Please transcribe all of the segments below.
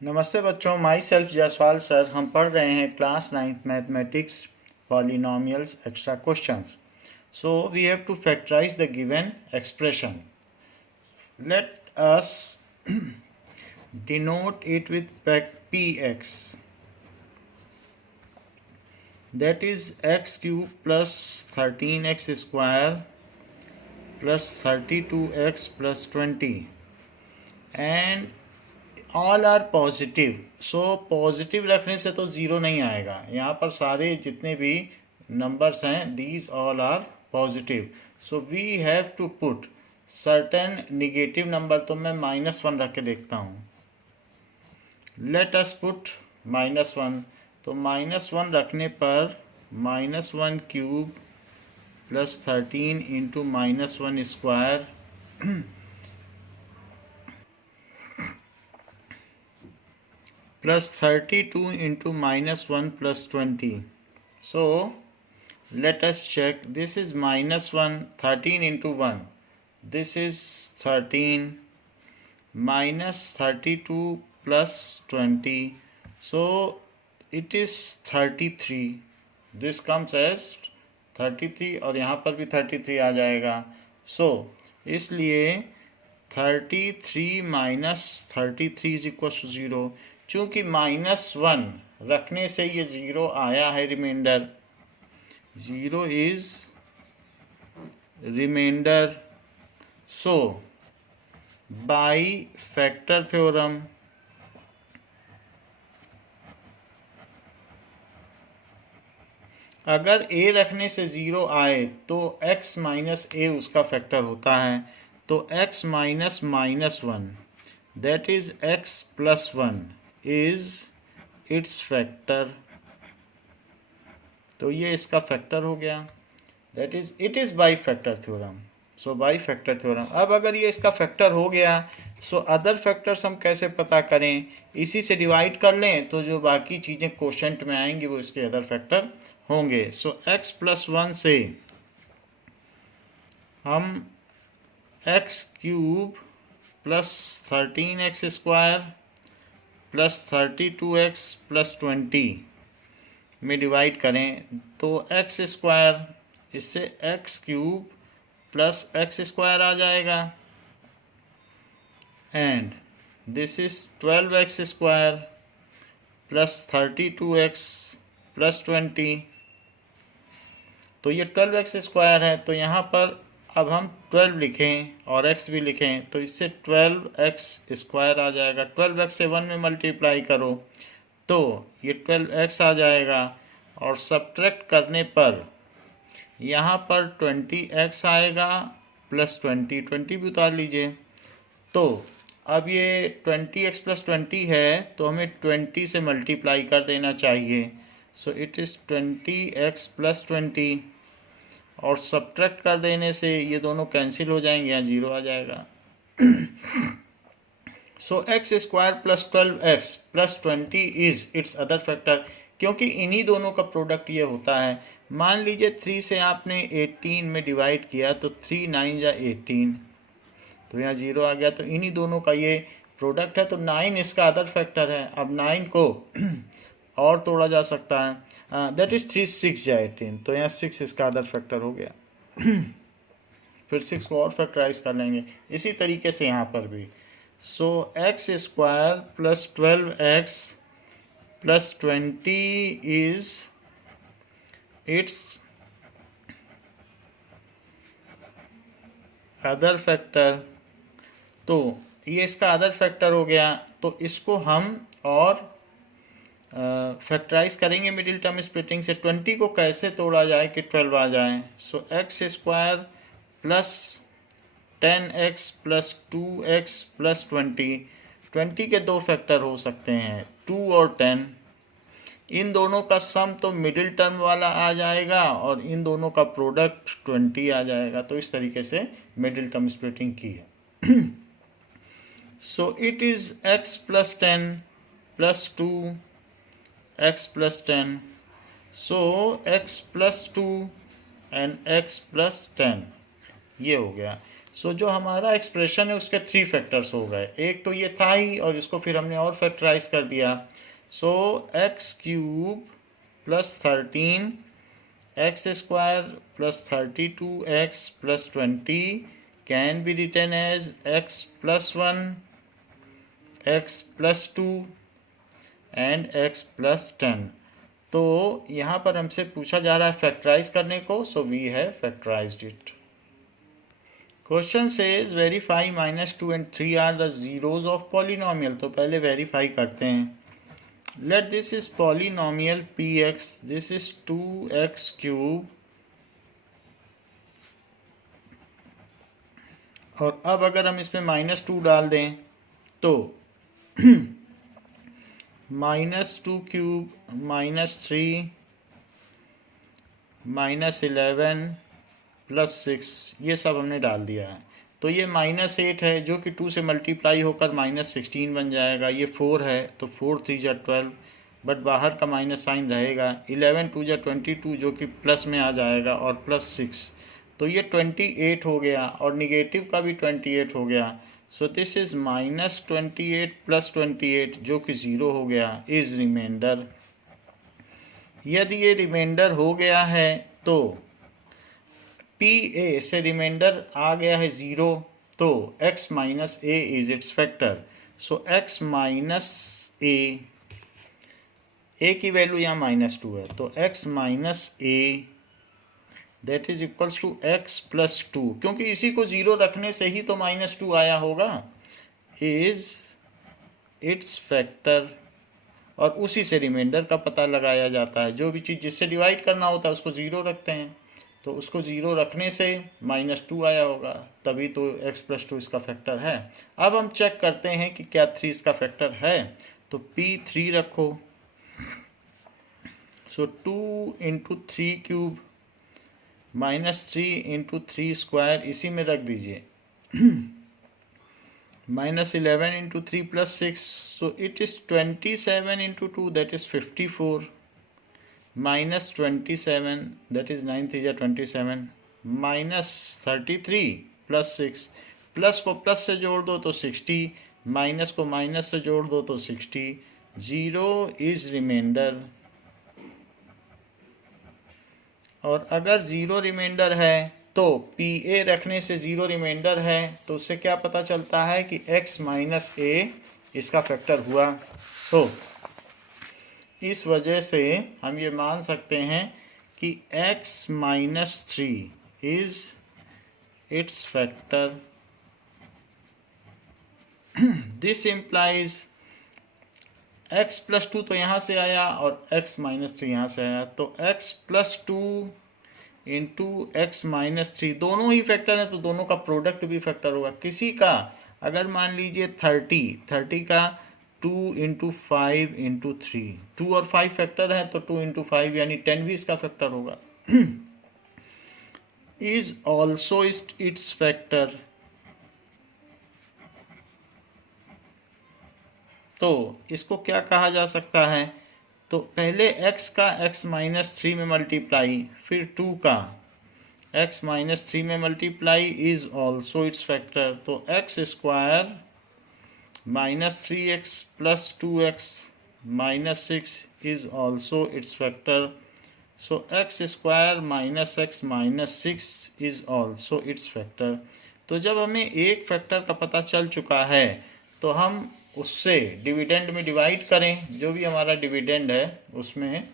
नमस्ते बच्चों, my self Jaiswal sir. हम पढ़ रहे हैं class 9th mathematics polynomials extra questions. So we have to factorise the given expression. Let us denote it with px, that is x cube plus 13x square plus 32x plus 20 and all are positive. So positive रखने से तो zero नहीं आएगा. यहाँ पर सारे जितने भी नंबर्स हैं these all are positive. So we have to put certain negative number. तो मैं -1 रख के देखता हूँ. Let us put -1. तो -1 रखने पर -1 cube plus 13 into -1 square plus 32 into -1 plus 20. So let us check. This is -1, 13 into 1. This is 13 minus 32 plus 20. So it is 33. This comes as 33 और यहाँ पर भी 33 आ जाएगा. So इसलिए 33 minus 33 is equals to 0. चूंकि -1 रखने से ये 0 आया है, remainder 0 is reminder. So by factor theorem अगर a रखने से 0 आए तो x माइनस a उसका फैक्टर होता है. तो x minus -1 that is x plus 1 is its factor. तो ये इसका फैक्टर हो गया. That is it is by factor theorem. So by factor theorem. अब अगर ये इसका फैक्टर हो गया सो अदर फैक्टर्स हम कैसे पता करें? इसी से डिवाइड कर लें तो जो बाकी चीज़ें कोशेंट में आएंगी वो इसके अदर फैक्टर होंगे. सो x प्लस 1 से हम x cube plus 13x square plus 32x plus 20 में डिवाइड करें तो x स्क्वायर इससे x cube plus x square आ जाएगा and this is 12x square plus 32x plus 20. तो ये 12x स्क्वायर है. तो यहाँ पर अब हम 12 लिखें और x भी लिखें तो इससे 12x स्क्वायर आ जाएगा. 12x से 1 में मल्टीप्लाई करो तो ये 12x आ जाएगा और सब्ट्रैक्ट करने पर यहाँ पर 20x आएगा प्लस 20 भी उतार लीजिए. तो अब ये 20x प्लस 20 है तो हमें 20 से मल्टीप्लाई कर देना चाहिए. So it is 20x plus 20 और सब्ट्रैक्ट कर देने से ये दोनों कैंसिल हो जाएंगे, यहाँ 0 आ जाएगा. सो x square plus 12x plus 20 is its other factor. क्योंकि इन्हीं दोनों का प्रोडक्ट ये होता है. मान लीजिए 3 से आपने 18 में डिवाइड किया तो 3 9 या 18 तो यहाँ 0 आ गया. तो इन्हीं दोनों का ये प्रोडक्ट है. तो 9 इसका अदर फैक्टर है. अब 9 को और तोड़ा जा सकता है. दैट इज 3 6 या 18. तो यहाँ 6 इसका अदर फैक्टर हो गया. फिर 6 को और फैक्टराइज कर लेंगे. इसी तरीके से यहाँ पर भी. सो x square plus 12x plus 20 is its other factor. तो ये इसका अदर फैक्टर हो गया. तो इसको हम और फैक्टराइज करेंगे मिडिल टर्म स्प्लिटिंग से. 20 को कैसे तोड़ा जाए कि 12 आ जाए. सो x square plus 10x plus 2x plus 20 के दो फैक्टर हो सकते हैं 2 और 10. इन दोनों का सम तो मिडिल टर्म वाला आ जाएगा और इन दोनों का प्रोडक्ट 20 आ जाएगा. तो इस तरीके से मिडिल टर्म स्प्लिटिंग की है. सो it is x plus 10 plus 2 x plus 10. So x plus 2 and x plus 10 ये हो गया. सो जो हमारा एक्सप्रेशन है उसके 3 फैक्टर्स हो गए, एक तो ये था ही और इसको फिर हमने और फैक्टराइज कर दिया। सो एक्स क्यूब प्लस 13 एक्स square plus 32x plus 20 can be written as x plus 1, x plus 2 and x plus 10। तो यहाँ पर हमसे पूछा जा रहा है फैक्टराइज करने को, so we have factorised it. Question says verify -2 and 3 are the zeros of polynomial. तो पहले वेरीफाई करते हैं। Let this is polynomial px, this is 2x cube, और अब अगर हम इसमें -2 डाल दें तो -2 क्यूब -3 -11 प्लस 6, ये सब हमने डाल दिया है। तो ये -8 है जो कि 2 से मल्टीप्लाई होकर -16 बन जाएगा। ये 4 है तो 4 3 जा 12, बट बाहर का माइनस साइन रहेगा। 11 2 जा 22 जो कि प्लस में आ जाएगा, और प्लस 6, तो ये 28 हो गया, और निगेटिव का भी 28 हो गया। सो दिस इज -28 प्लस 28 जो कि 0 हो गया, इज रिमाइंडर। यदि ये रिमाइंडर हो गया है तो PA से रिमाइंडर आ गया है 0, तो x minus a is its factor. So x minus a की वैल्यू यहाँ -2 है, तो x minus a that is equals to x plus 2, क्योंकि इसी को 0 रखने से ही तो -2 आया होगा, इज इट्स फैक्टर। और उसी से रिमाइंडर का पता लगाया जाता है। जो भी चीज़ जिससे डिवाइड करना होता है उसको 0 रखते हैं, तो उसको 0 रखने से -2 आया होगा, तभी तो x प्लस 2 इसका फैक्टर है। अब हम चेक करते हैं कि क्या 3 इसका फैक्टर है। तो P3 रखो, सो 2 इंटू 3 क्यूब -3 इंटू 3 स्क्वायर, इसी में रख दीजिए। -11 into 3 plus 6, so it is 27 into 2 that is 54, -27 that is 9 3 27, -33 plus 6, plus को प्लस से जोड़ दो तो 60, माइनस को माइनस से जोड़ दो तो 60, 0 इज रिमाइंडर। और अगर 0 रिमाइंडर है तो PA रखने से 0 रिमाइंडर है, तो उससे क्या पता चलता है कि x माइनस ए इसका फैक्टर हुआ। तो इस वजह से हम ये मान सकते हैं कि x minus 3 is its factor. This implies x plus 2 तो यहाँ से आया और x माइनस 3 यहाँ से आया, तो x plus 2 into x minus 3, दोनों ही फैक्टर हैं तो दोनों का प्रोडक्ट भी फैक्टर होगा। किसी का अगर मान लीजिए 30 का 2 इंटू 5 इंटू 3, 2 और 5 फैक्टर है तो 2 इंटू 5 यानी 10 भी इसका फैक्टर होगा। Is also its factor. तो इसको क्या कहा जा सकता है, तो पहले x का x माइनस 3 में मल्टीप्लाई, फिर 2 का x माइनस 3 में multiply is also its factor. तो x square -3x plus 2x minus 6 is also its factor. So x square -x minus 6 is also its factor. तो जब हमें एक फैक्टर का पता चल चुका है तो हम उससे डिविडेंड में डिवाइड करें, जो भी हमारा डिविडेंड है उसमें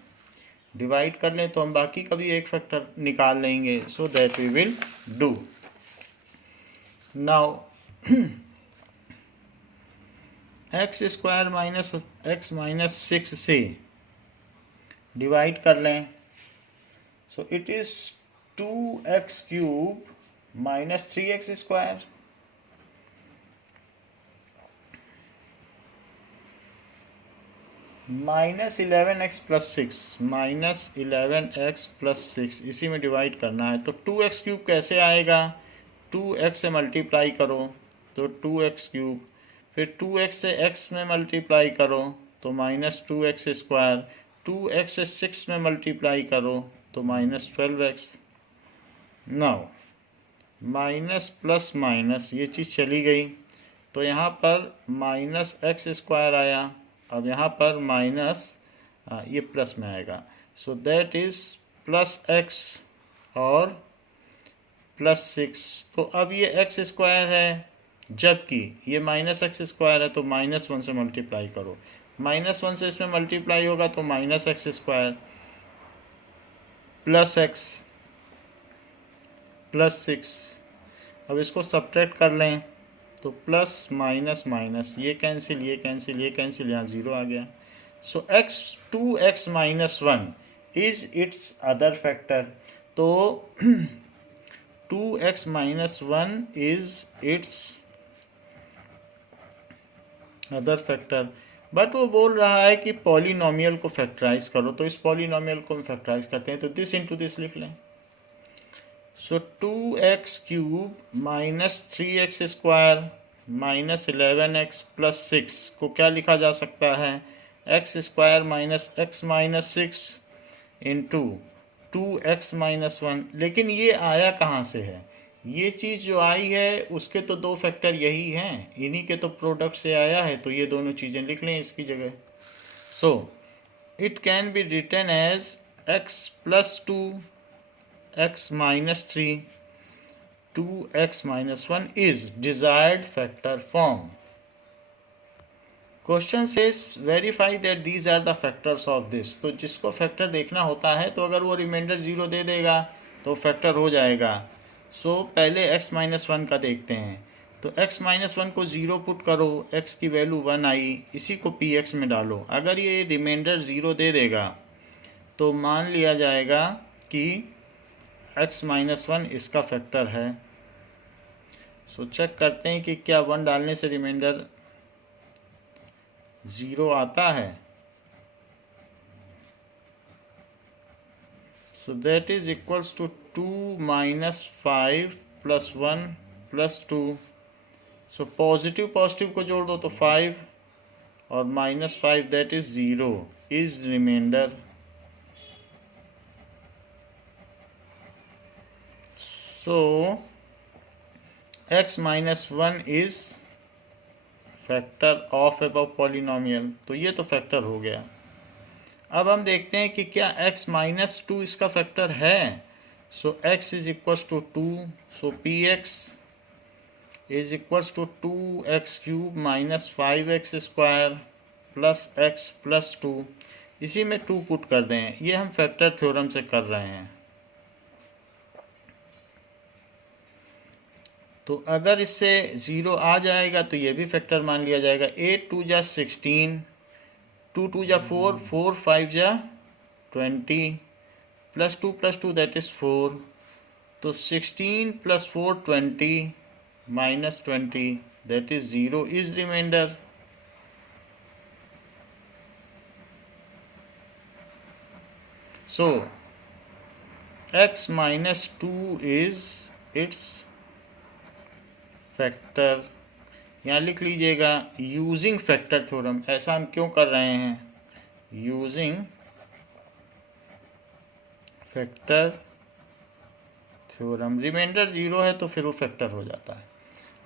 डिवाइड कर लें, तो हम बाकी का भी एक फैक्टर निकाल लेंगे। So that we will do now. X square minus x minus 6 से डिवाइड कर लें, so it is 2x cube minus 3x square -11x plus 6, -11x plus 6 इसी में डिवाइड करना है। तो 2x क्यूब कैसे आएगा, 2x से मल्टीप्लाई करो तो 2x क्यूब, फिर 2x से x में मल्टीप्लाई करो तो -2x स्क्वायर, 2x से 6 में मल्टीप्लाई करो तो -12x। Now minus plus minus ये चीज़ चली गई, तो यहाँ पर माइनस एक्स स्क्वायर आया। अब यहाँ पर माइनस ये प्लस में आएगा, so that is plus x और प्लस 6। तो अब ये एक्स स्क्वायर है, जबकि ये माइनस एक्स स्क्वायर है, तो -1 से मल्टीप्लाई करो। -1 से इसमें मल्टीप्लाई होगा तो minus x square plus x plus 6। अब इसको सब्ट्रैक्ट कर लें तो प्लस माइनस माइनस ये कैंसिल, ये कैंसिल, ये कैंसिल, यहाँ 0 आ गया। सो x 2x minus 1 is its other factor. तो 2x minus 1 is its other factor. But वो बोल रहा है कि पॉलिनोमियल को फैक्टराइज करो, तो इस पॉलिनोमियल को हम फैक्टराइज करते हैं, तो दिस इंटू दिस लिख लें। सो 2x cube minus 3x square minus 11x plus 6 को क्या लिखा जा सकता है, x square minus x minus 6 into 2x minus 1। लेकिन ये आया कहाँ से है, ये चीज़ जो आई है उसके तो दो फैक्टर यही हैं, इन्हीं के तो प्रोडक्ट से आया है, तो ये दोनों चीज़ें लिख लें इसकी जगह। So it can be written as x plus 2 x minus 3 2x minus 1 is desired factor form. Question says verify that these are the factors of this. तो जिसको फैक्टर देखना होता है तो अगर वो रिमाइंडर 0 दे देगा तो फैक्टर हो जाएगा। सो पहले x माइनस 1 का देखते हैं, तो x माइनस 1 को 0 पुट करो, x की वैल्यू 1 आई, इसी को px में डालो। अगर ये रिमाइंडर 0 दे देगा तो मान लिया जाएगा कि x माइनस 1 इसका फैक्टर है। सो चेक करते हैं कि क्या 1 डालने से रिमाइंडर 0 आता है। So that is equals to 2 minus 5 plus 1 plus 2। So positive positive को जोड़ दो तो 5 और minus 5 that is 0 is reminder. So x minus 1 is factor of above polynomial। तो ये तो फैक्टर हो गया। अब हम देखते हैं कि क्या x माइनस 2 इसका फैक्टर है। So x is equals to 2, so px is equals to 2x cube minus 5x square plus x plus 2। इसी में 2 पुट कर दें, ये हम फैक्टर थ्योरम से कर रहे हैं। तो अगर इससे 0 आ जाएगा तो ये भी फैक्टर मान लिया जाएगा। 8 2 जा 16, 2 2 जा 4, 4 5 जा 20 प्लस 2 दैट इज 4। तो 16 plus 4 20 minus 20 that is 0 is reminder. So x minus 2 is its factor. यहाँ लिख लीजिएगा यूजिंग फैक्टर थ्योरम। ऐसा हम क्यों कर रहे हैं, यूजिंग फैक्टर थ्योरम। रिमाइंडर 0 है तो फिर वो फैक्टर हो जाता है।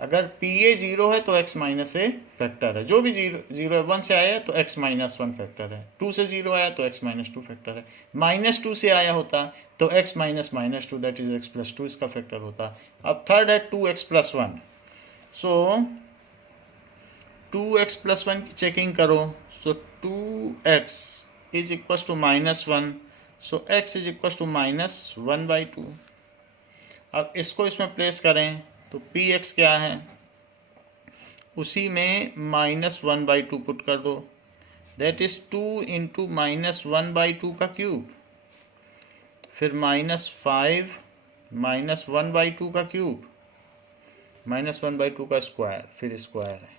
अगर PA 0 है तो x माइनस ए फैक्टर है। जो भी 0 है, 1 से आया तो x माइनस 1 फैक्टर है, 2 से 0 आया तो x माइनस 2 फैक्टर है, -2 से आया होता तो x minus -2 that is x plus 2 इसका फैक्टर होता। अब थर्ड है 2x प्लस 1। सो 2x प्लस 1 की चेकिंग करो। So 2x is equal to -1, so x is equal to -1/2। अब इसको इसमें प्लेस करें तो px क्या है, उसी में -1/2 पुट कर दो, दैट इज 2 इंटू -1/2 का क्यूब, फिर -5 -1/2 का क्यूब, -1/2 का स्क्वायर, फिर स्क्वायर है,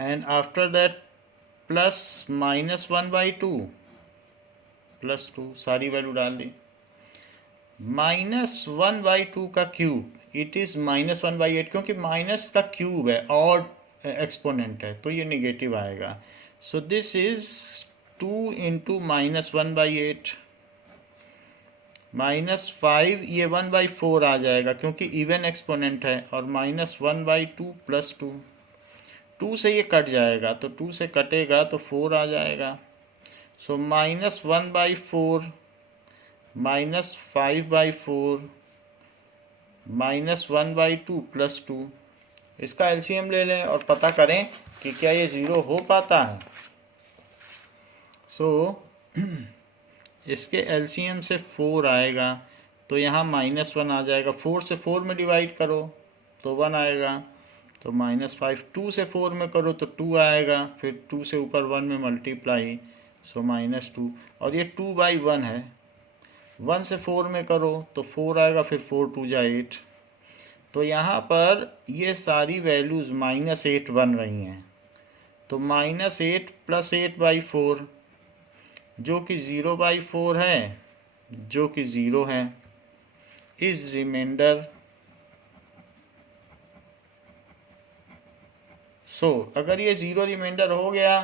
and after that plus -1/2 plus 2, सारी वैल्यू डाल दी, -1/2 का क्यूब, इट इज -1/8, क्योंकि माइनस का क्यूब है और एक्सपोनेंट है तो ये निगेटिव आएगा। सो दिस इज 2 इंटू -1/8 -5 ये 1/4 आ जाएगा क्योंकि इवन एक्सपोनेंट है, और -1/2 + 2, 2 से ये कट जाएगा तो 2 से कटेगा तो 4 आ जाएगा। सो -1/4 -5/4 -1/2 + 2, इसका एलसीएम ले लें और पता करें कि क्या ये 0 हो पाता है। सो इसके एलसीएम से 4 आएगा तो यहाँ -1 आ जाएगा। 4 से 4 में डिवाइड करो तो 1 आएगा, तो -5। 2 से 4 में करो तो 2 आएगा, फिर 2 से ऊपर 1 में मल्टीप्लाई, सो -2। और ये 2/1 है, 1 से 4 में करो तो 4 आएगा, फिर 4 2 जा 8। तो यहाँ पर ये सारी वैल्यूज़ -8 बन रही हैं। तो -8 + 8/4 जो कि 0/4 है, जो कि 0 है, इज रिमाइंडर। सो अगर ये 0 रिमाइंडर हो गया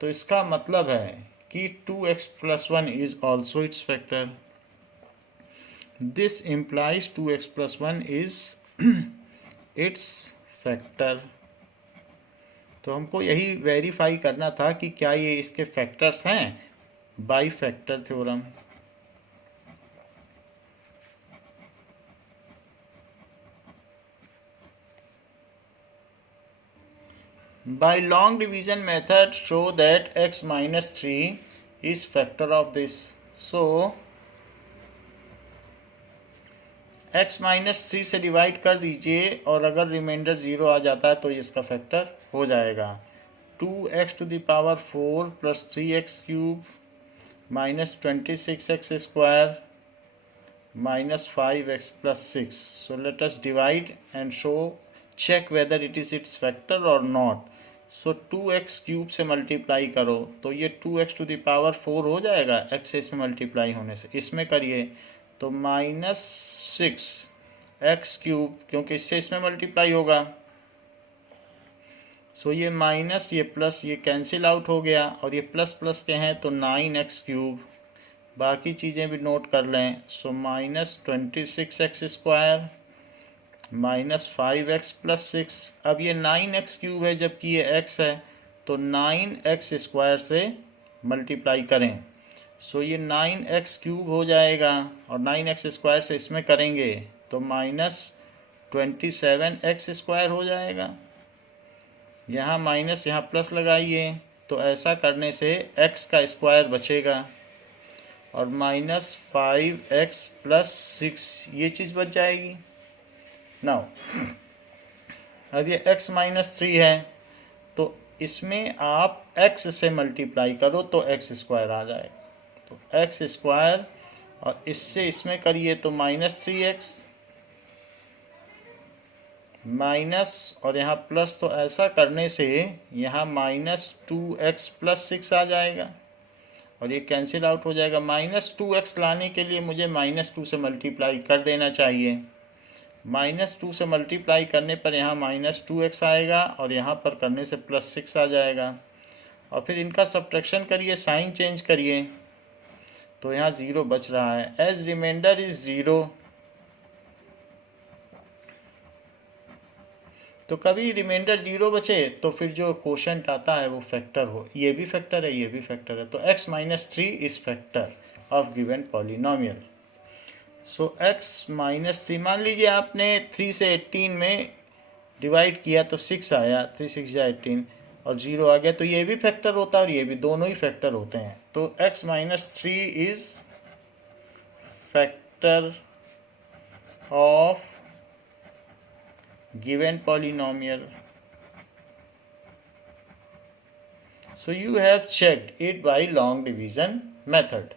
तो इसका मतलब है कि 2x + 1 is also its factor. This implies 2x + 1 is its factor. तो हमको यही वेरीफाई करना था कि क्या ये इसके फैक्टर्स हैं, by factor theorem. By long division method show that x - 3 is factor of this. So x - 3 से डिवाइड कर दीजिए और अगर रिमाइंडर 0 आ जाता है तो इसका फैक्टर हो जाएगा। 2x⁴ + 3x³ -26x² -5x + 6. So let us divide and check whether it is its factor or not. So 2x³ से मल्टीप्लाई करो तो ये 2x⁴ हो जाएगा, x से इसमें मल्टीप्लाई होने से। इसमें करिए तो -6x³ क्योंकि इससे इसमें मल्टीप्लाई होगा। सो ये माइनस ये प्लस ये कैंसिल आउट हो गया, और ये प्लस प्लस के हैं तो 9x³। बाकी चीज़ें भी नोट कर लें। सो -26x² -5x + 6। अब ये 9x³ है जबकि ये x है, तो 9x² से मल्टीप्लाई करें। सो ये 9x³ हो जाएगा, और 9x² से इसमें करेंगे तो -27x² हो जाएगा। यहाँ माइनस यहाँ प्लस लगाइए, तो ऐसा करने से x का स्क्वायर बचेगा, और -5x + 6 ये चीज़ बच जाएगी। नाउ अब ये x - 3 है तो इसमें आप x से मल्टीप्लाई करो तो x² आ जाएगा, तो x² और इससे इसमें करिए तो -3x माइनस और यहाँ प्लस, तो ऐसा करने से यहाँ -2x + 6 आ जाएगा और ये कैंसिल आउट हो जाएगा। -2x लाने के लिए मुझे -2 से मल्टीप्लाई कर देना चाहिए। -2 से मल्टीप्लाई करने पर यहाँ -2x आएगा और यहाँ पर करने से +6 आ जाएगा, और फिर इनका सब्ट्रैक्शन करिए, साइन चेंज करिए तो यहाँ 0 बच रहा है। एज रिमाइंडर इज 0, तो कभी रिमाइंडर 0 बचे तो फिर जो कोशेंट आता है वो फैक्टर हो। ये भी फैक्टर है, ये भी फैक्टर है, तो x - 3 is factor of given polynomial. So x - 3, मान लीजिए आपने 3 से 18 में डिवाइड किया तो 6 आया, 3 6 या 18 और 0 आ गया, तो ये भी फैक्टर होता है और ये भी, दोनों ही फैक्टर होते हैं। तो x - 3 is factor of given polynomial. So you have checked it by long division method.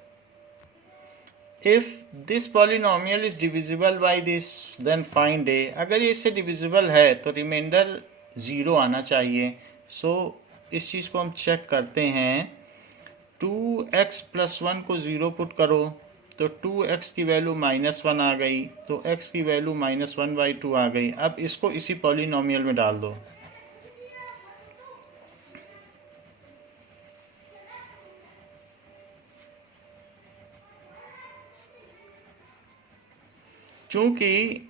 If this polynomial is divisible by this, then find a. अगर ये इससे divisible है तो रिमाइंडर 0 आना चाहिए। सो इस चीज़ को हम चेक करते हैं। 2x + 1 को 0 पुट करो तो 2x की वैल्यू -1 आ गई, तो x की वैल्यू -1/2 आ गई। अब इसको इसी पॉलिनोमियल में डाल दो। चूंकि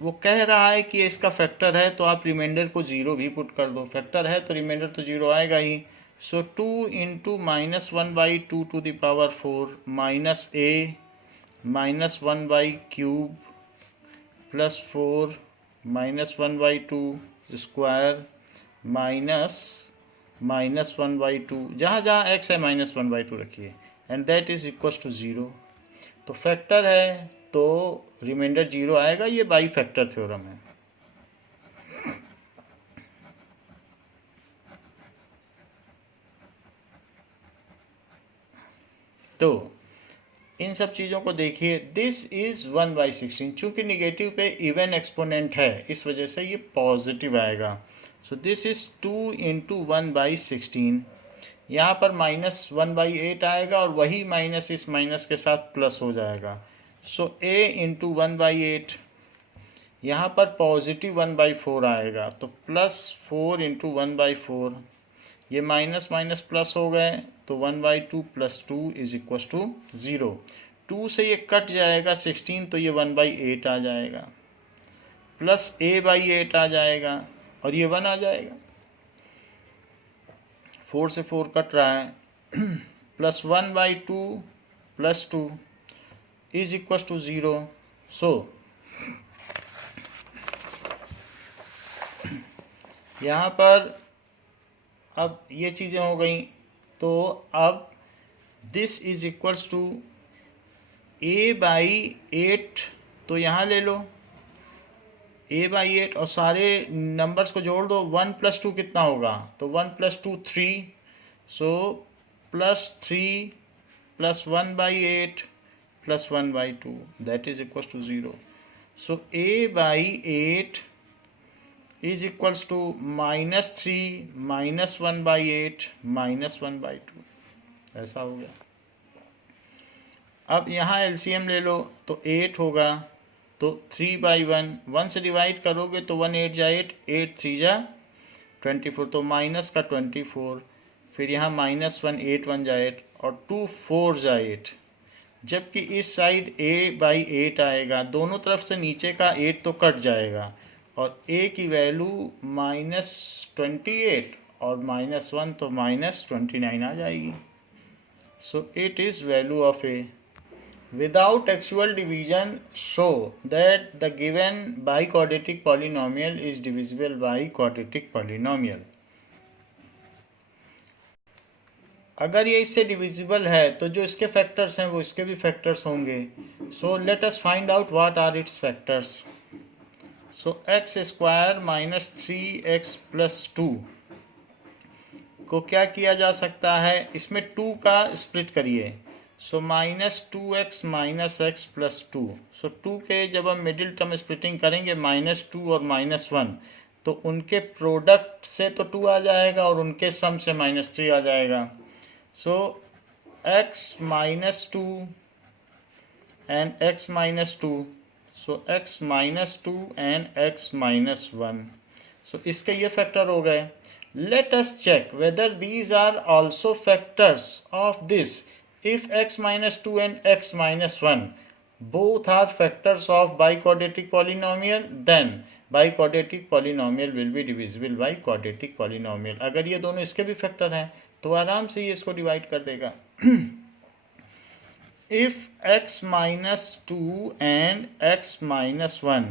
वो कह रहा है कि इसका फैक्टर है तो आप रिमाइंडर को 0 भी पुट कर दो, फैक्टर है तो रिमाइंडर तो 0 आएगा ही। So 2 into -1/2 to the power 4 minus a -1/³ plus 4 -1/2 square -1/2, जहाँ जहाँ x है -1/2 रखिए, and that is equal to 0। तो फैक्टर है तो रिमाइंडर 0 आएगा, ये बाई फैक्टर थ्योरम है। तो इन सब चीज़ों को देखिए, दिस इज 1/16, चूंकि निगेटिव पे इवन एक्सपोनेंट है इस वजह से ये पॉजिटिव आएगा। सो दिस इज 2 इंटू 1/16, यहाँ पर -1/8 आएगा और वही माइनस इस माइनस के साथ प्लस हो जाएगा। सो a इंटू 1/8, यहाँ पर पॉजिटिव 1/4 आएगा तो +4 इंटू 1/4, ये माइनस माइनस प्लस हो गए तो 1/2 + 2 इज इक्वल टू 0। 2 से ये कट जाएगा 16 तो ये 1/8 आ जाएगा, प्लस a/8 आ जाएगा और ये 1 आ जाएगा। 4 से 4 कट रहा है, प्लस 1/2 + 2 इज इक्वल टू 0। सो यहाँ पर अब ये चीज़ें हो गई, तो अब this is equals to a/8, तो यहाँ ले लो a/8 और सारे नंबर्स को जोड़ दो। 1 + 2 कितना होगा, तो 1 + 2 3, so +3 + 1/8 + 1/2 that is equals to 0। So a/8 is equals to -3 -1/8 -1/2, ऐसा हो गया। अब यहाँ एलसीएम ले लो तो 8 होगा, तो 3/1, 1 से डिवाइड करोगे तो 1 8 जा 8, 8 3 जा 24, तो माइनस का 24, फिर यहाँ -1 8 1 जा 8 और 2 4 जा 8, जबकि इस साइड a/8 आएगा, दोनों तरफ से नीचे का 8 तो कट जाएगा और a की वैल्यू -28 और -1 तो -29 आ जाएगी। सो it is value of a without actual division show that the given biquadratic polynomial is divisible by quadratic polynomial। अगर ये इससे डिविजिबल है तो जो इसके फैक्टर्स हैं वो इसके भी फैक्टर्स होंगे। So let us find out what are its factors. So x² - 3x + 2 को क्या किया जा सकता है, इसमें 2 का स्प्लिट करिए, सो -2x - x + 2। सो 2 के जब हम मिडिल टर्म स्प्लिटिंग करेंगे -2 और -1, तो उनके प्रोडक्ट से तो 2 आ जाएगा और उनके सम से -3 आ जाएगा। सो x - 2 and x - 2, so x - 2 and x - 1, सो इसके ये फैक्टर हो गए। Let us check whether these are also factors of this। If x - 2 and x - 1 both are factors of biquadratic polynomial, then biquadratic polynomial will be divisible by quadratic polynomial। अगर ये दोनों इसके भी factor हैं तो आराम से ये इसको डिवाइड कर देगा। If x - 2 and x - 1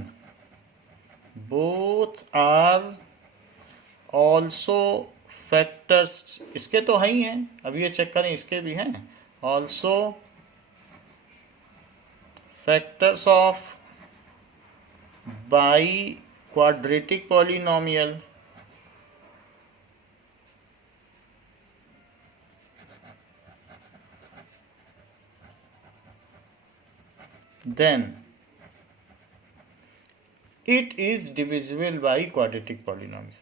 both are also factors, इसके तो है ही हैं, अब ये चेक करें इसके भी हैं, also factors of biquadratic polynomial, then it is divisible by quadratic polynomial।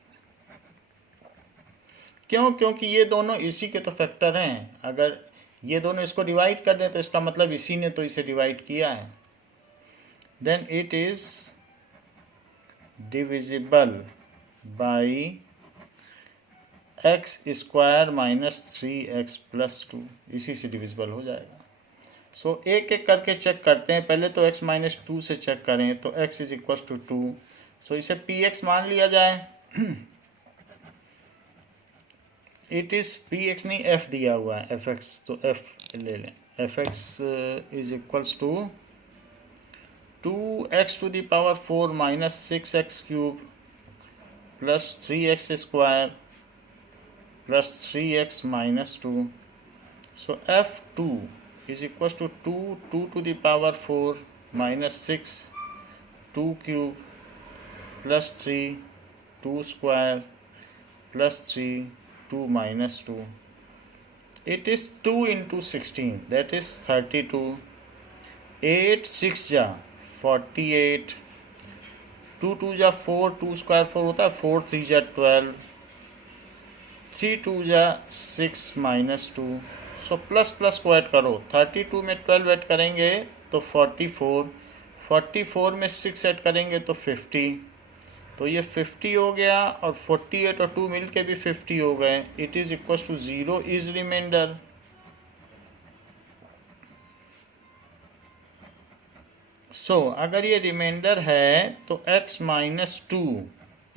क्यों, क्योंकि ये दोनों इसी के तो फैक्टर हैं। अगर ये दोनों इसको डिवाइड कर दें तो इसका मतलब इसी ने तो इसे डिवाइड किया है। Then it is divisible by x² - 3x + 2, इसी से डिविजिबल हो जाएगा। सो एक एक करके चेक करते हैं। पहले तो x माइनस 2 से चेक करें, तो x इज इक्वल टू 2। सो इसे px मान लिया जाए। इट इज px नहीं f दिया हुआ है, fx, तो f ले लें। fx is equals to 2x to the power 4 minus 6x cube plus 3x square plus 3x minus 2। So f2 is equals to 2 to the power 4 minus 6 2 cube plus 3 2 square plus 3 2 minus 2. It is 2 into 16, that is 32. 8 6 जा 48, 2 2 जा 4, 2 square 4 होता है, 4 3 जा 12, 3 2 जा 6 minus 2. So plus plus को add करो। 32 में 12 add करेंगे तो 44, 44 में 6 ऐड करेंगे तो 50, तो ये 50 हो गया, और 48 और 2 मिल के भी 50 हो गए। It is equal to 0 is reminder. So अगर ये रिमाइंडर है तो x minus 2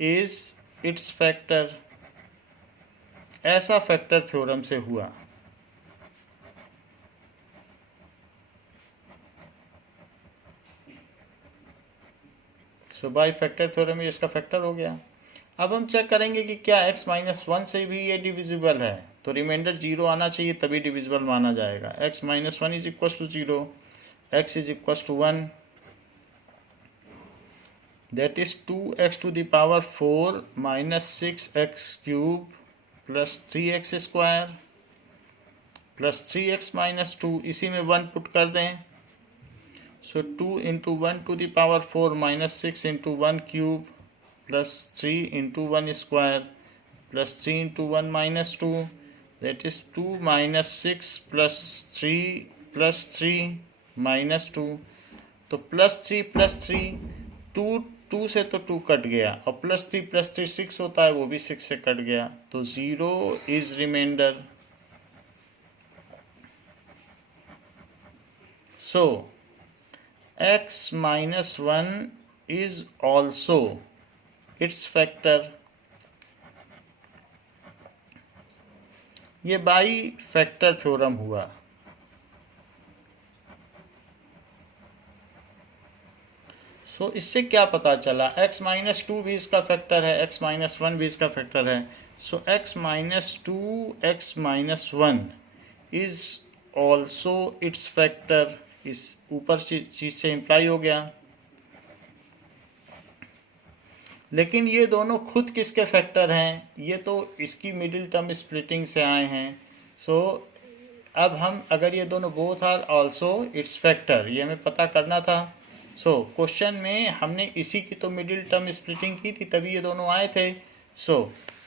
is its factor. ऐसा फैक्टर थ्योरम से हुआ। सो बाई फैक्टर थ्योरम में इसका फैक्टर हो गया। अब हम चेक करेंगे कि क्या x माइनस 1 से भी ये डिविजिबल है, तो रिमाइंडर 0 आना चाहिए तभी डिविजिबल माना जाएगा। x minus 1 is equal to 0, x is equal to 1, that is 2x to the power 4 minus 6x cube plus 3x square plus 3x minus 2, इसी में 1 पुट कर दें। So 2 into 1 to the power 4 minus 6 into 1 cube plus 3 into 1 square plus 3 into 1 minus 2, that is 2 minus 6 plus 3 minus 2, तो plus 3 2 से तो 2 cut गया, और plus 3 6 होता है, वो भी 6 से कट गया, तो 0 is reminder. So x minus 1 is also its factor। ये बाई फैक्टर थ्योरम हुआ। सो इससे क्या पता चला, x माइनस 2 भी इसका फैक्टर है, x माइनस 1 भी इसका फैक्टर है। So x minus 2 x minus 1 is also its factor. इस ऊपर चीज से इम्प्लाई हो गया। लेकिन ये दोनों खुद किसके फैक्टर हैं, ये तो इसकी मिडिल टर्म स्प्लिटिंग से आए हैं। सो अब हम अगर ये दोनों both are also its factor, ये हमें पता करना था। सो क्वेश्चन में हमने इसी की तो मिडिल टर्म स्प्लिटिंग की थी, तभी ये दोनों आए थे। सो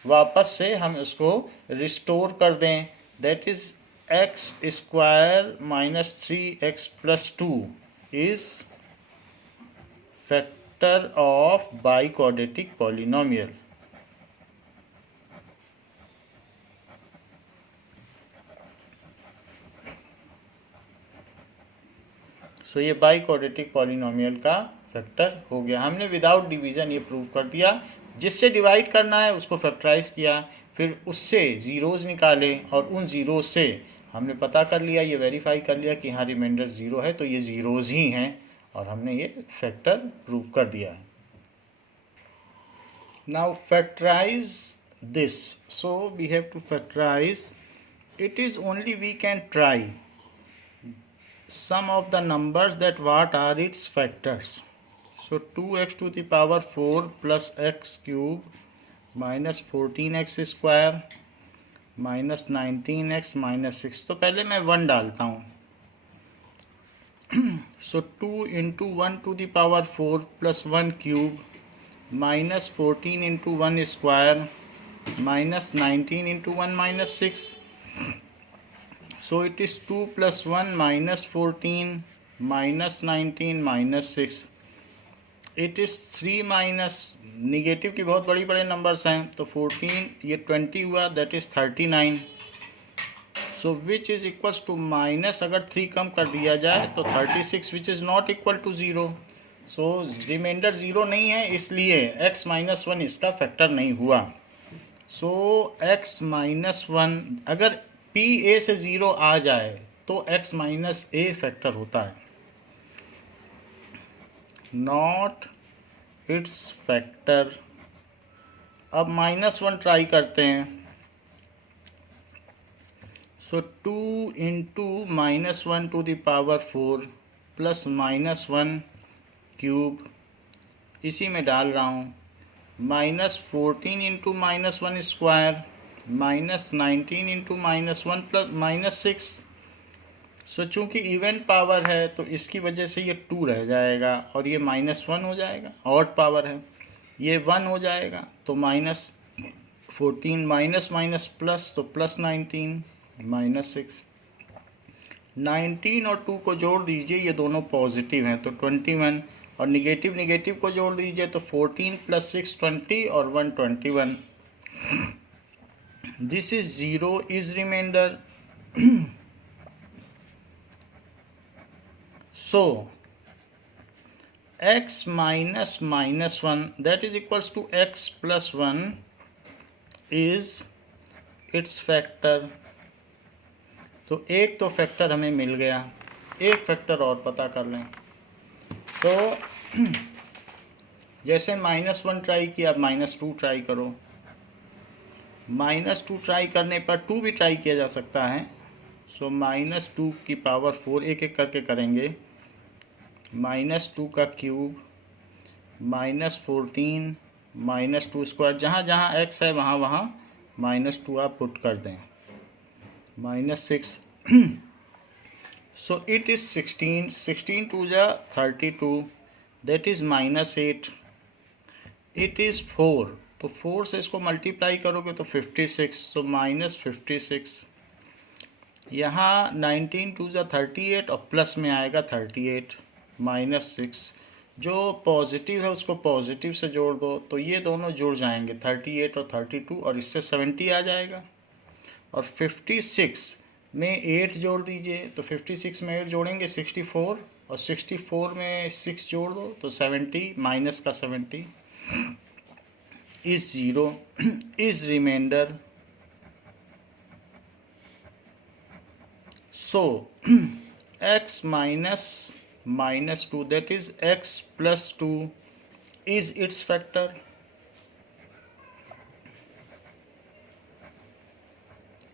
वापस से हम इसको रिस्टोर कर दें, that is x square minus 3x plus 2 is factor of biquadratic polynomial. So ये बाइक्वाड्रेटिक पॉलिनोमियल का फैक्टर हो गया। हमने विदाउट डिवीजन ये प्रूव कर दिया। जिससे डिवाइड करना है उसको फैक्टराइज किया, फिर उससे जीरोज निकाले, और उन जीरोज से हमने पता कर लिया, ये वेरीफाई कर लिया कि हाँ रिमाइंडर 0 है, तो ये जीरोज ही हैं, और हमने ये फैक्टर प्रूव कर दिया है। Now factorize this. So we have to factorize, it is only we can try sum of the numbers that what are its factors. So 2x to the power 4 plus x cube minus 14x square minus 19x minus 6, तो पहले मैं 1 डालता हूँ। So 2 into 1 to the power 4 plus 1 cube minus 14 into 1 square minus 19 into 1 minus 6. So it is 2 plus 1 minus 14 minus 19 minus 6. It is 3 minus, negative की बहुत बड़े numbers हैं, तो 14 ये 20 हुआ, that is 39. So which is equals to minus, अगर 3 कम कर दिया जाए तो 36 which is not equal to 0। So reminder 0 नहीं है, इसलिए x माइनस 1 इसका फैक्टर नहीं हुआ। सो x माइनस 1 अगर p a से 0 आ जाए तो x माइनस a फैक्टर होता है, नॉट इट्स फैक्टर। अब -1 ट्राई करते हैं। So 2 into -1 to the power 4 plus -1 cube, इसी में डाल रहा हूँ, -14 into -1 square, -19 into -1 plus -6। So चूँकि इवन पावर है तो इसकी वजह से ये 2 रह जाएगा और ये -1 हो जाएगा। ऑड पावर है, ये 1 हो जाएगा, तो -14 माइनस माइनस प्लस, तो +19 -6। 19 और 2 को जोड़ दीजिए, ये दोनों पॉजिटिव हैं तो 21, और निगेटिव निगेटिव को जोड़ दीजिए तो 14 + 6 20 और 1 21। This is 0 is reminder. So x minus -1 that is equals to x plus 1 is its factor। तो एक तो फैक्टर हमें मिल गया, एक फैक्टर और पता कर लें। तो जैसे -1 ट्राई किया, अब -2 ट्राई करो। -2 ट्राई करने पर 2 भी ट्राई किया जा सकता है। सो -2 की पावर 4 एक एक करके करेंगे। -2 का क्यूब, -14 -2 स्क्वायर, जहाँ जहाँ x है वहाँ वहाँ -2 आप पुट कर दें, -6। सो इट इज़ 16, 16 2 जा 32, दैट इज़ -8। इट इज़ 4, तो 4 से इसको मल्टीप्लाई करोगे तो 56, तो -56। यहाँ 19 2 जा 38 और प्लस में आएगा 38, -6। जो पॉजिटिव है उसको पॉजिटिव से जोड़ दो तो ये दोनों जुड़ जाएंगे, 38 और 32, और इससे 70 आ जाएगा। और 56 में 8 जोड़ दीजिए, तो 56 में 8 जोड़ेंगे 64, और 64 में 6 जोड़ दो तो 70, माइनस का 70 is 0 is reminder. So x minus -2 that is x plus 2 is its factor।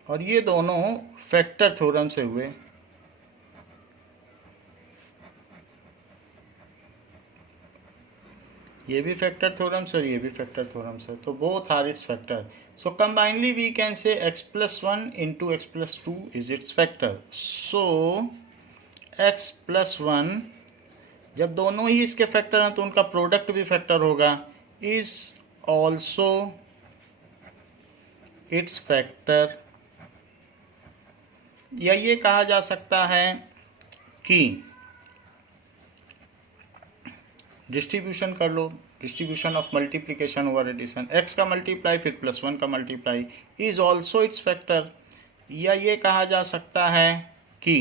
और ये दोनों फैक्टर थ्योरम से हुए। ये भी फैक्टर थ्योरम से और ये भी फैक्टर थ्योरम से, तो both are its factor. So combinely we can say x plus 1 into x plus 2 is its factor। So x plus 1 जब दोनों ही इसके फैक्टर हैं तो उनका प्रोडक्ट भी फैक्टर होगा, इज ऑल्सो इट्स फैक्टर। या ये कहा जा सकता है कि डिस्ट्रीब्यूशन कर लो, distribution of multiplication over addition, x का मल्टीप्लाई फिर +1 का multiply is also its factor. या ये कहा जा सकता है कि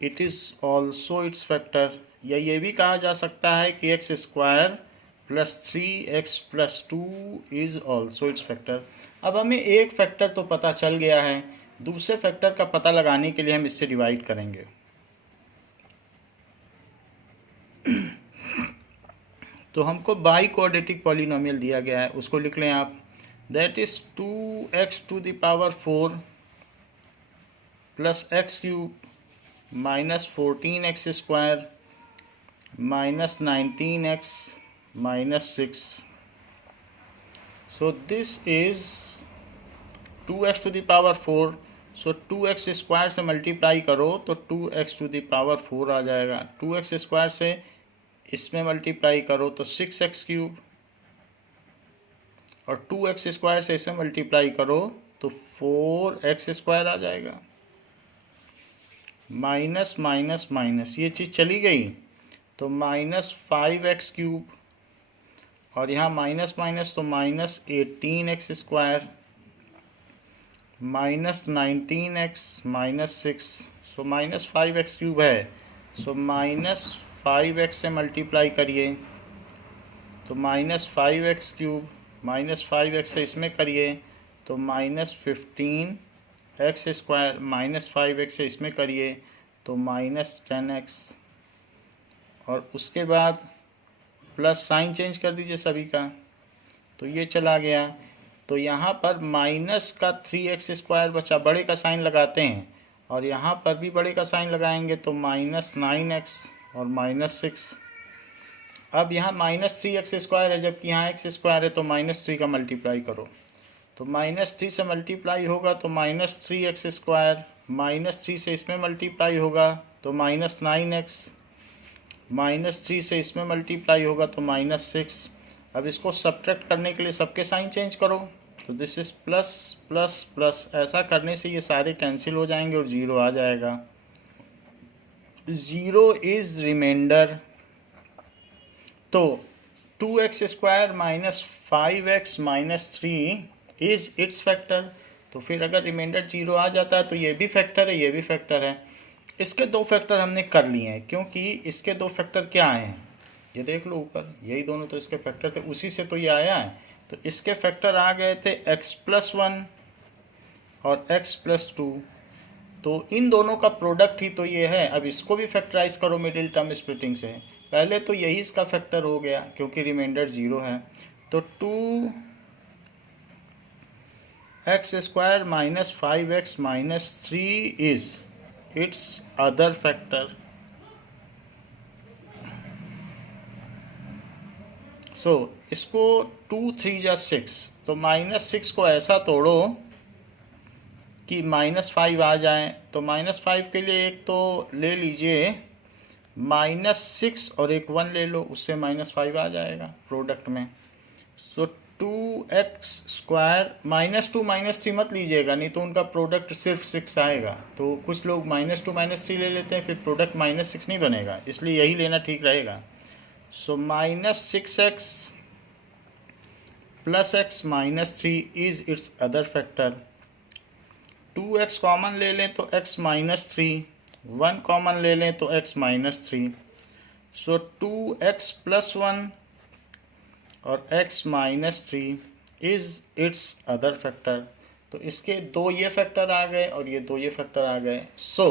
it is also its factor. या ये भी कहा जा सकता है कि x² + 3x + 2 is also its factor. अब हमें एक फैक्टर तो पता चल गया है, दूसरे फैक्टर का पता लगाने के लिए हम इससे डिवाइड करेंगे। तो हमको बाई क्वाड्रेटिक पॉलिनोमियल दिया गया है, उसको लिख लें आप। That is 2x to the power 4 plus x cube -14x square -19x -6। So this is 2x to the power 4। So 2x square से मल्टीप्लाई करो तो 2x टू द पावर 4 आ जाएगा। 2x स्क्वायर से इसमें मल्टीप्लाई करो तो 6x क्यूब, और 2x square से इसमें मल्टीप्लाई करो तो 4x स्क्वायर आ जाएगा। माइनस माइनस माइनस ये चीज़ चली गई तो -5x क्यूब, और यहाँ माइनस माइनस तो -18x square minus 19x minus 6, so minus 5x cube है, सो माइनस 5x से मल्टीप्लाई करिए तो minus 5x cube, minus 5x से इसमें करिए तो minus 15x square, minus 5x से इसमें करिए तो माइनस 10x, और उसके बाद प्लस साइन चेंज कर दीजिए सभी का, तो ये चला गया। तो यहाँ पर माइनस का 3x स्क्वायर बचा, बड़े का साइन लगाते हैं, और यहाँ पर भी बड़े का साइन लगाएंगे तो माइनस 9x और माइनस 6। अब यहाँ माइनस 3x स्क्वायर है, जबकि यहाँ x स्क्वायर है, तो माइनस 3 का मल्टीप्लाई करो, तो माइनस 3 से मल्टीप्लाई होगा तो माइनस 3x स्क्वायर, माइनस 3 से इसमें मल्टीप्लाई होगा तो माइनस 9x, माइनस 3 से इसमें मल्टीप्लाई होगा तो माइनस 6। अब इसको सब्ट्रैक्ट करने के लिए सबके साइन चेंज करो, तो this is plus plus plus, ऐसा करने से ये सारे कैंसिल हो जाएंगे और 0 आ जाएगा। 0 इज रिमाइंडर। तो 2x square minus 5x minus 3 is its factor. तो फिर अगर रिमाइंडर 0 आ जाता है तो ये भी फैक्टर है, ये भी फैक्टर है। इसके दो फैक्टर हमने कर लिए हैं, क्योंकि इसके दो फैक्टर क्या आए हैं ये देख लो ऊपर, यही दोनों तो इसके फैक्टर थे, उसी से तो ये आया है। तो इसके फैक्टर आ गए थे x+1 और x+2, तो इन दोनों का प्रोडक्ट ही तो ये है। अब इसको भी फैक्टराइज करो मिडिल टर्म स्प्लिटिंग से, पहले तो यही इसका फैक्टर हो गया क्योंकि रिमाइंडर 0 है। तो 2x square minus 5x minus 3 is its other factor. So इसको 2 3 जा 6, तो माइनस 6 को ऐसा तोड़ो कि माइनस 5 आ जाए। तो माइनस 5 के लिए एक तो ले लीजिए माइनस 6 और एक 1 ले लो, उससे माइनस 5 आ जाएगा प्रोडक्ट में। सो 2x स्क्वायर माइनस 2 माइनस 3 मत लीजिएगा, नहीं तो उनका प्रोडक्ट सिर्फ 6 आएगा। तो कुछ लोग माइनस 2 माइनस 3 ले लेते हैं, फिर प्रोडक्ट माइनस 6 नहीं बनेगा, इसलिए यही लेना ठीक रहेगा। So minus 6x plus x minus 3 is its other factor. 2x common ले लें तो x माइनस 3, 1 कॉमन ले लें तो x माइनस 3। सो 2x प्लस 1 और x minus 3 is its other factor. तो इसके दो ये फैक्टर आ गए और ये दो ये फैक्टर आ गए। सो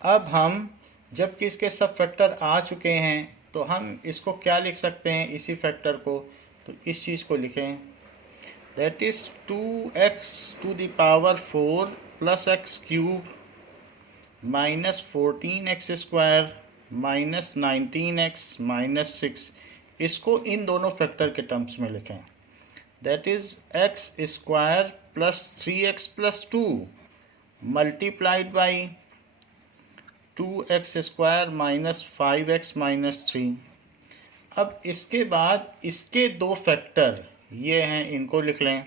अब हम जबकि इसके सब फैक्टर आ चुके हैं तो हम इसको क्या लिख सकते हैं, इसी फैक्टर को, तो इस चीज़ को लिखें, that is 2x to the power 4 plus x cube minus 14x square minus 19x minus 6। इसको इन दोनों फैक्टर के टर्म्स में लिखें, that is x square plus 3x plus 2 multiplied by 2x square minus 5x minus 3। अब इसके बाद इसके दो फैक्टर ये हैं, इनको लिख लें,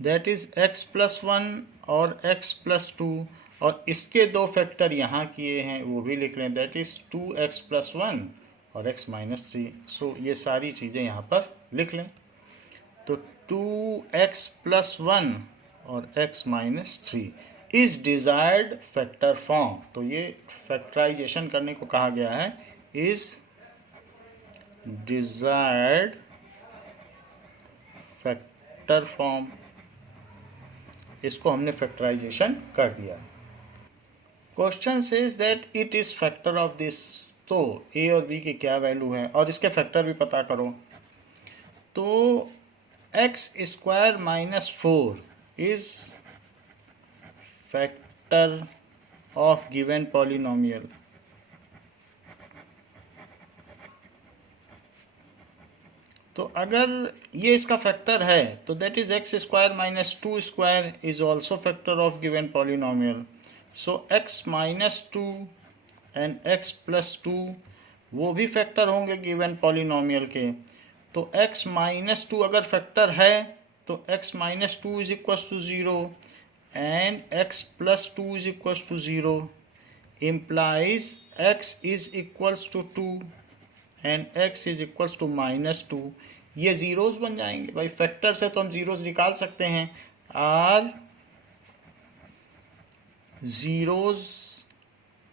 दैट इज x प्लस 1 और x प्लस 2, और इसके दो फैक्टर यहाँ किए हैं वो भी लिख लें, दैट इज 2x प्लस 1 और x माइनस 3। सो ये सारी चीज़ें यहाँ पर लिख लें। तो 2x प्लस 1 और x minus 3 is desired factor form. तो ये फैक्टराइजेशन करने को कहा गया है, इज डिजायर्ड फैक्टर फॉर्म। इसको हमने फैक्टराइजेशन कर दिया। Question says that it is factor of this. तो a और b की क्या वैल्यू है और इसके फैक्टर भी पता करो। तो x square minus 4 is factor of given polynomial. तो अगर ये इसका फैक्टर है तो that is x square minus 2 square is also factor of given polynomial. So x minus 2 and x plus 2 वो भी फैक्टर होंगे गिवन पॉलिनोमियल के। तो x माइनस 2 अगर फैक्टर है तो x minus 2 is equal to 0 and x plus 2 is equals to 0 implies x is equals to 2 and x is equals to minus 2 ये zeros बन जाएंगे भाई, फैक्टर से तो हम ज़ीरोज़ निकाल सकते हैं। Are zeros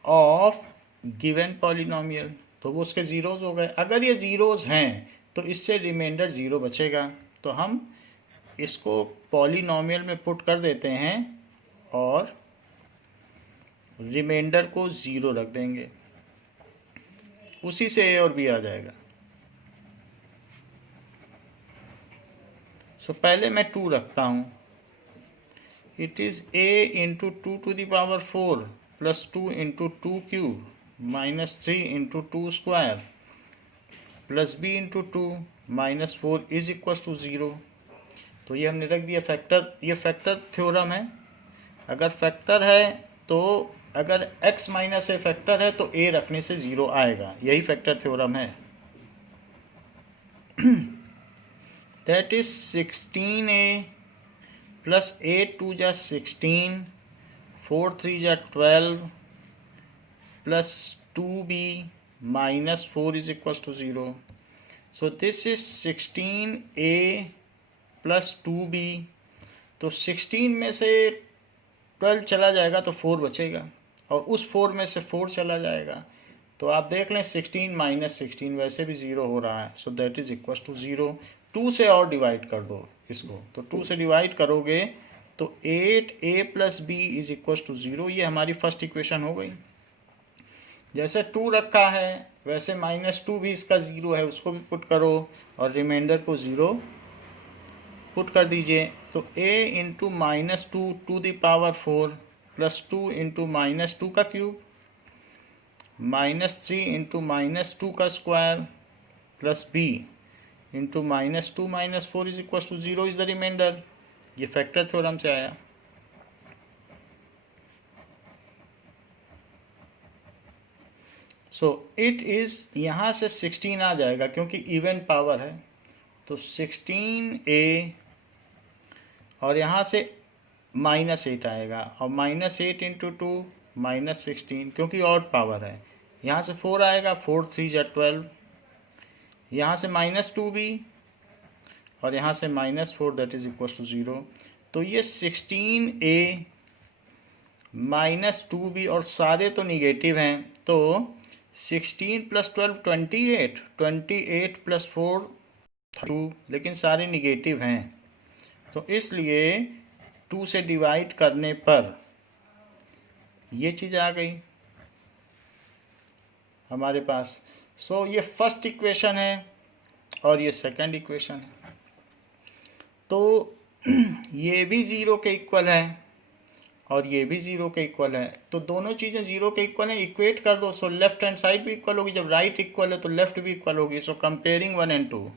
of given polynomial, तो वो उसके ज़ीरोज़ हो गए। अगर ये ज़ीरोज़ हैं तो इससे रिमाइंडर ज़ीरो बचेगा, तो हम इसको पॉलिनोमियल में पुट कर देते हैं और रिमाइंडर को ज़ीरो रख देंगे, उसी से ए और बी आ जाएगा। सो पहले मैं 2 रखता हूँ, it is a into 2 to the power 4 plus 2 into 2 cube minus 3 into 2 square plus b into 2 minus 4 is equal to 0। तो ये हमने रख दिया फैक्टर, ये फैक्टर थ्योरम है। अगर फैक्टर है तो अगर x माइनस ए फैक्टर है तो a रखने से 0 आएगा, यही फैक्टर थ्योरम है। दैट इज 16a प्लस 8 2 जा 16, 4 3 जा 12 plus 2b minus 4 is equal to 0। So this is 16a plus 2b। तो 16 में से 12 चला जाएगा तो 4 बचेगा, और उस 4 में से 4 चला जाएगा, तो आप देख लें 16 माइनस 16 वैसे भी 0 हो रहा है। So that is equal to 0। 2 से और डिवाइड कर दो इसको, तो 2 से डिवाइड करोगे तो 8a plus b is equal to 0। ये हमारी फर्स्ट इक्वेशन हो गई। जैसे 2 रखा है वैसे माइनस 2 भी इसका 0 है, उसको भी पुट करो और रिमाइंडर को 0 पुट कर दीजिए। तो a into minus 2 to the power 4 plus 2 into minus 2 का क्यूब माइनस 3 इंटू माइनस 2 का square plus b into minus 2 minus 4 is equal to 0 is the reminder. ये फैक्टर थ्योरम से आया। सो इट इज, यहाँ से 16 आ जाएगा क्योंकि इवन पावर है, तो 16a और यहाँ से माइनस 8 आएगा, और माइनस 8 इंटू 2 माइनस 16 क्योंकि ऑड पावर है। यहाँ से 4 आएगा, 4 3 जा 12, यहाँ से माइनस 2b और यहाँ से minus 4 that is equal to 0। तो ये 16a माइनस 2b और सारे तो निगेटिव हैं, तो 16 प्लस 12 28, 28 प्लस 4 2, लेकिन सारे निगेटिव हैं, तो इसलिए 2 से डिवाइड करने पर ये चीज़ आ गई हमारे पास। सो ये फर्स्ट इक्वेशन है और ये सेकंड इक्वेशन है। तो ये भी 0 के इक्वल है और ये भी 0 के इक्वल है, तो दोनों चीज़ें 0 के इक्वल हैं, इक्वेट कर दो। सो लेफ्ट हैंड साइड भी इक्वल होगी, जब राइट इक्वल है तो लेफ्ट भी इक्वल होगी। सो कंपेयरिंग 1 and 2,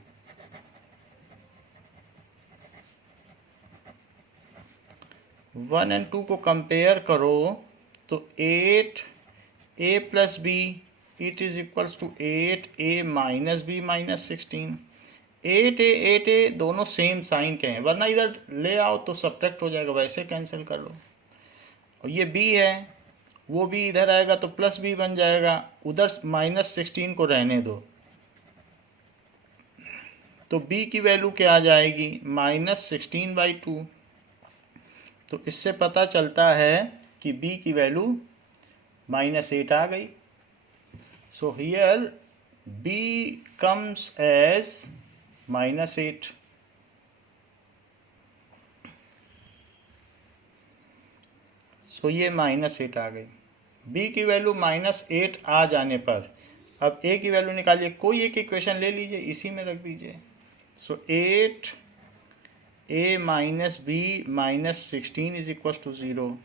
1 and 2 को कंपेयर करो तो 8a plus b it is equals to 8a minus b minus 16। 8a दोनों सेम साइन के हैं, वरना इधर ले आओ तो सब्ट्रैक्ट हो जाएगा, वैसे कैंसिल कर लो। और ये b है, वो b इधर आएगा तो प्लस b बन जाएगा, उधर माइनस 16 को रहने दो, तो b की वैल्यू क्या आ जाएगी, माइनस 16/2। तो इससे पता चलता है कि b की वैल्यू माइनस 8 आ गई। So here b comes as minus 8। So ये माइनस 8 आ गई। b की वैल्यू माइनस 8 आ जाने पर अब a की वैल्यू निकालिए, कोई एक इक्वेशन ले लीजिए, इसी में रख दीजिए। So 8a minus b minus 16 is equal to 0।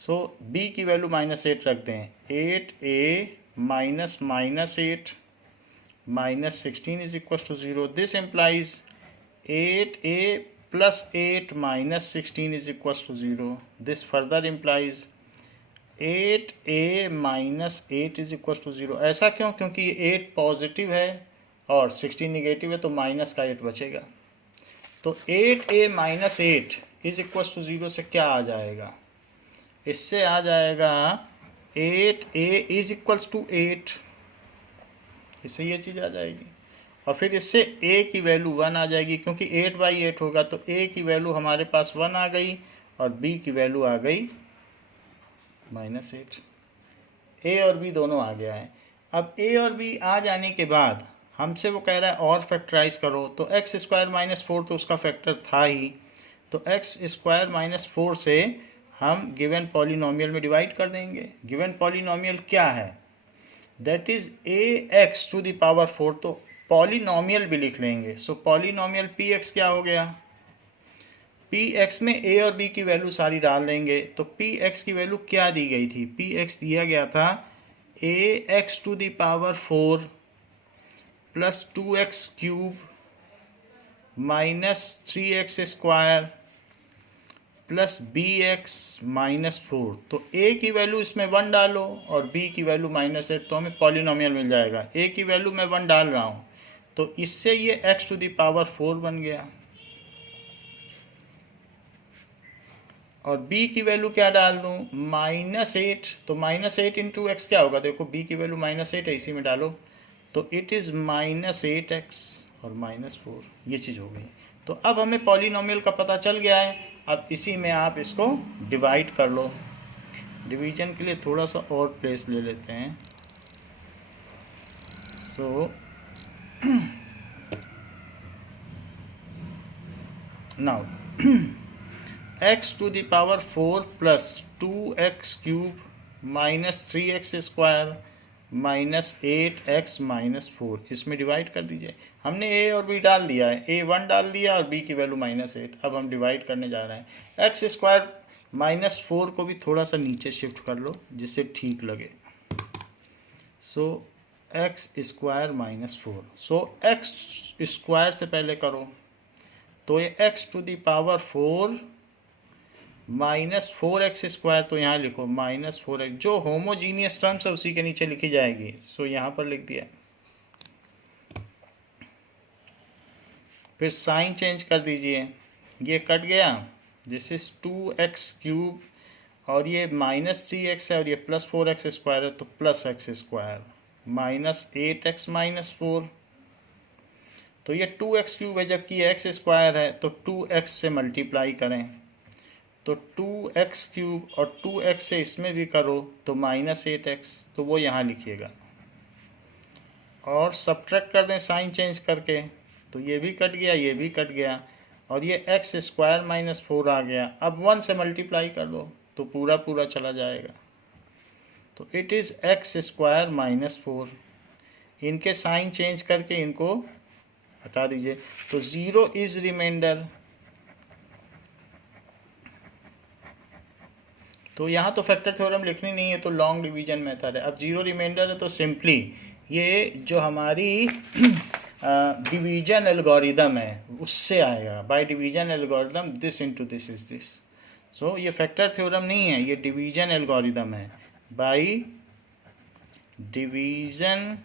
So b की वैल्यू माइनस 8 रख दें, 8a minus minus 8 minus 16 is equal to 0। This implies 8a plus 8 minus 16 is equals to 0. This further implies 8a minus 8 is equals to 0. ऐसा क्यों? क्योंकि 8 positive है और 16 negative है, तो माइनस का 8 बचेगा। तो 8a minus 8 is equals to 0 से क्या आ जाएगा, इससे आ जाएगा 8a इज इक्वल्स टू 8, इससे ये चीज़ आ जाएगी। और फिर इससे a की वैल्यू 1 आ जाएगी, क्योंकि 8/8 होगा तो a की वैल्यू हमारे पास 1 आ गई और b की वैल्यू आ गई -8। a और b दोनों आ गया है। अब a और b आ जाने के बाद हमसे वो कह रहा है और फैक्टराइज करो, तो x² - 4 तो उसका फैक्टर था ही, तो x² - 4 से हम गिवन पॉलिनोमियल में डिवाइड कर देंगे। गिवन पॉलिनोमियल क्या है? दैट इज ax⁴, तो पॉलिनोमियल भी लिख लेंगे। सो पॉलिनोमियल px क्या हो गया? px में a और b की वैल्यू सारी डाल देंगे, तो px की वैल्यू क्या दी गई थी? px दिया गया था ax⁴ plus 2x³ minus 3x² plus bx-4। तो a की वैल्यू इसमें 1 डालो और b की वैल्यू -8, तो हमें पॉलिनोमियल मिल जाएगा। a की वैल्यू मैं 1 डाल रहा हूँ, तो इससे ये x⁴ बन गया। और b की वैल्यू क्या डाल दूँ? -8, तो -8 इंटू x क्या होगा? देखो b की वैल्यू -8 है, इसी में डालो, तो इट इज़ -8x और -4, ये चीज़ हो गई। तो अब हमें पॉलिनोमियल का पता चल गया है। अब इसी में आप इसको डिवाइड कर लो। डिवीजन के लिए थोड़ा सा और प्लेस ले लेते हैं। So now x⁴ plus 2x³ minus 3x² minus 8x-4, इसमें डिवाइड कर दीजिए। हमने a और b डाल दिया है, a 1 डाल दिया और b की वैल्यू -8। अब हम डिवाइड करने जा रहे हैं। x² - 4 को भी थोड़ा सा नीचे शिफ्ट कर लो जिससे ठीक लगे। सो x² - 4, सो x² से पहले करो, तो ये x⁴ माइनस 4x², तो यहाँ लिखो -4x, जो होमोजीनियस टर्म्स है उसी के नीचे लिखी जाएगी। सो यहाँ पर लिख दिया। फिर साइन चेंज कर दीजिए, ये कट गया, दिस इज 2x³ और ये -3x है और ये प्लस 4x² है, तो प्लस x² माइनस 8x-4, तो ये 2x³ है जबकि x² है, तो 2x से मल्टीप्लाई करें, तो 2x³ और 2x से इसमें भी करो तो -8x, तो वो यहाँ लिखिएगा और सब्ट्रैक्ट कर दें साइन चेंज करके, तो ये भी कट गया, ये भी कट गया और ये x² - 4 आ गया। अब 1 से मल्टीप्लाई कर दो तो पूरा पूरा चला जाएगा, तो इट इज़ x² - 4। इनके साइन चेंज करके इनको हटा दीजिए, तो 0 इज रिमाइंडर। तो यहाँ तो फैक्टर थ्योरम लिखनी नहीं है, तो लॉन्ग डिवीजन मेथड है। अब 0 रिमाइंडर है तो सिंपली ये जो हमारी डिवीजन एल्गोरिदम है उससे आएगा। By division algorithm this into this is this. So ये फैक्टर थ्योरम नहीं है, ये डिवीजन एल्गोरिदम है। बाय डिवीजन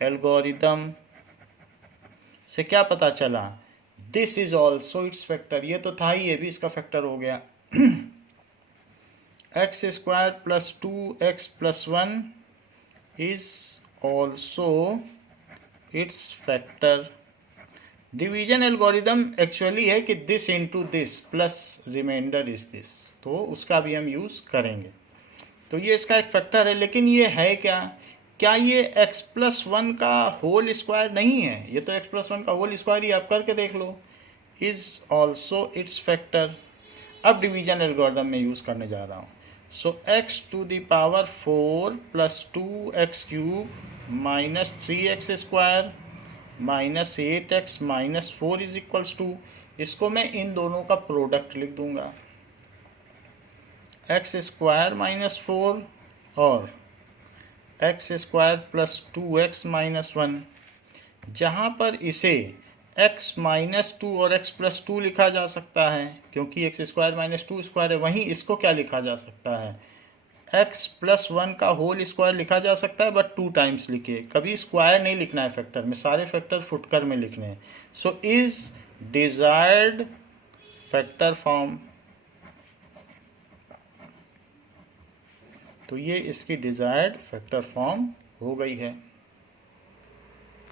एल्गोरिदम से क्या पता चला? This is also its factor. ये तो था ही, ये भी इसका फैक्टर हो गया। x² plus 2x plus 1 is also its factor. Division algorithm actually है कि this into this plus reminder is this, तो उसका भी हम यूज करेंगे। तो ये इसका एक फैक्टर है, लेकिन ये है क्या ये x+1 का होल स्क्वायर नहीं है? ये तो x+1 का होल स्क्वायर ही, आप करके देख लो। Is also its factor. अब डिवीजन एल्गोरिदम में यूज करने जा रहा हूँ। So x⁴ plus 2x³ minus 3x² minus 8x-4 is equals to, इसको मैं इन दोनों का प्रोडक्ट लिख दूंगा, x² - 4 और x² प्लस 2x - 1, जहाँ पर इसे x - 2 और x + 2 लिखा जा सकता है क्योंकि x² - 2 स्क्वायर है। वहीं इसको क्या लिखा जा सकता है? x + 1 का होल स्क्वायर लिखा जा सकता है, बट 2 टाइम्स लिखिए, कभी स्क्वायर नहीं लिखना है फैक्टर में, सारे फैक्टर फुटकर में लिखने हैं। So is desired factor form, तो ये इसकी डिजायर्ड फैक्टर फॉर्म हो गई है।